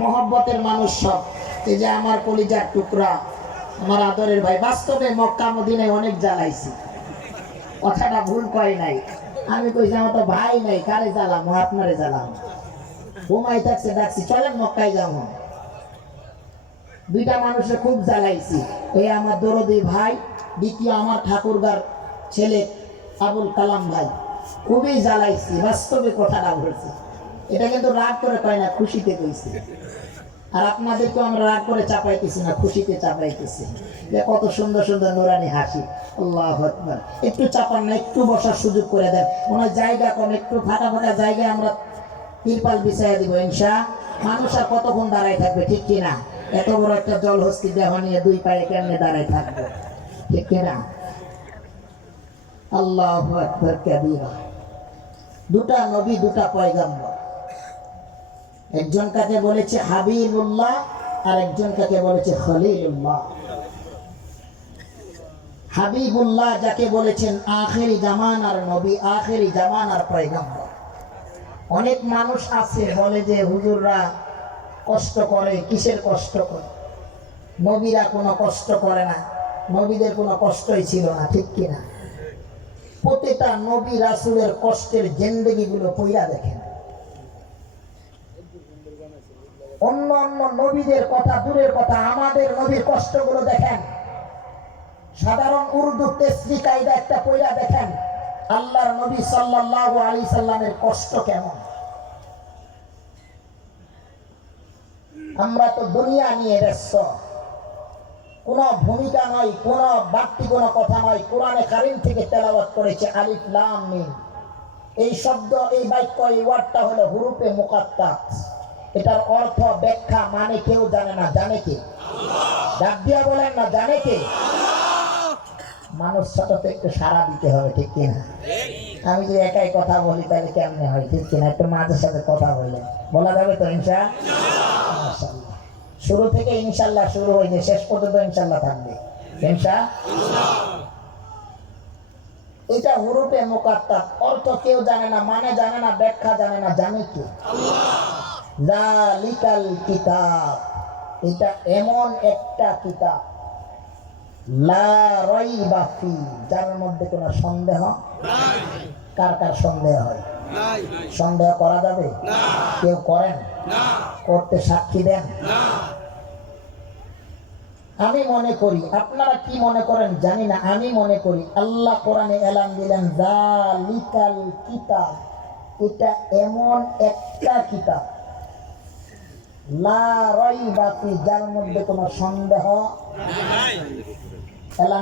মহব্বতের মানুষ সব। এই যে আমার কলিজার টুকরা, আমার আদরের ভাই, বাস্তবে মক্কা মদিনায় অনেক জ্বালাইছি, কথাটা ভুল কয় নাই। আমি কইছি আমার তো ভাই নাই, কারে জ্বালামো, আপনারে জ্বালামো। ঘুমাই থাকছে, ডাকছি চলেন মক্কায় যাবো। দুইটা মানুষে খুব জ্বালাইছি, এই আমার দরদি ভাই, দ্বিতীয় আমার ঠাকুরগার ছেলে আবুল কালাম ভাই, খুবই জ্বালাইছি। বাস্তবে কথাটা বলছি, এটা কিন্তু রাগ করে কয় না, খুশিতে কইছি। আর আপনাদেরকে আমরা রাগ করে চাপাইতেছি না, খুশিতে চাপাইতেছি। যে কত সুন্দর সুন্দর নুরানি হাসি। আল্লাহু আকবার। একটু চাপান না, একটু বসার সুযোগ করে দেন। মনে হয় জায়গা কম, একটু ফাঁকা ফাঁকা জায়গায় আমরা তিরপাল বিছাইয়া দিব ইনশা। মানুষ আর কতক্ষণ দাঁড়ায় থাকবে, ঠিক কিনা? এত বড় একটা জলহস্তি দেহ নিয়ে দুই পায়ে কেমনে দাঁড়ায় থাকবে, ঠিক কিনা? আল্লাহু আকবার কাবীরা। দুটা নবী, দুটা পয়গম্বর। একজন কাকে বলেছে হাবিবুল্লাহ, আর একজন কাকে বলেছে খলিলুল্লাহ। হাবিবুল্লাহ যাকে বলেছেন আখেরি জামানার নবী, আখেরি জামানার পয়গম্বর। অনেক মানুষ আছে বলে যে হুজুররা কষ্ট করে, কিসের কষ্ট করে? নবীরা কোনো কষ্ট করে না, নবীদের কোনো কষ্টই ছিল না, ঠিক কিনা? প্রতিটা নবী রাসূলের কষ্টের জিন্দেগিগুলো পইরা দেখেন। অন্য অন্য নবীদের কথা দূরের কথা, আমাদের নবীর কষ্টগুলো দেখেন। সাধারণ উর্দু তেসরি কায়দা একটা পইরা দেখেন, আল্লাহর নবী সাল্লাল্লাহু আলাইহি সাল্লামের কষ্ট কেমন। আমরা তো দুনিয়া নিয়ে ব্যস্ত, কোনো ভূমিকা নয়, কোনো বাড়তি কোনো কথা নয়। কোরআনে কারীম থেকে তেলাওয়াত করেছে আলিফ লাম মিম। এই শব্দ, এই বাক্য, এই ওয়ার্ডটা হলো হুরুফে মুকাত্তাত। এটার অর্থ, ব্যাখ্যা, মানে কেউ জানে না। জানে কে? আল্লাহ। ডাক দিয়া বলেন না, জানে কে? আল্লাহ। মানুষ সাথে একটু সাড়া দিতে হবে, ঠিক কিনা? আমি যে একাই কথা বলি তাহলে কেমনে হয়, ঠিক কিনা? একটু মাঝের সাথে কথা বললেন বলা যাবে তো ইনশাআল্লাহ। মাশাআল্লাহ। শুরু থেকে ইনশাআল্লাহ শুরু হয়ে যায়, শেষ পর্যন্ত ইনশাআল্লাহ থাকবে ইনশাআল্লাহ। এটা হুরুফে মুকাত্তাত। অর্থ কেউ জানে না, মানে জানে না, ব্যাখ্যা জানে না। জানে কে? আল্লাহ। যালিকাল কিতাব, এটা এমন একটা কিতাব, লা রাইবা ফি, যার মধ্যে কোনো সন্দেহ নাই। কার কার সন্দেহ হয়? নাই। সন্দেহ করা যাবে না? কেউ করেন না? করতে সাক্ষী দেন না? আমি মনে করি, আপনারা কি মনে করেন জানি না, আমি মনে করি আল্লাহ কোরআনে এলান দিলেন যালিকাল কিতাব, এটা এমন একটা কিতাব, লা রাইবা ফি, যার মধ্যে কোনো সন্দেহ নাই। এলান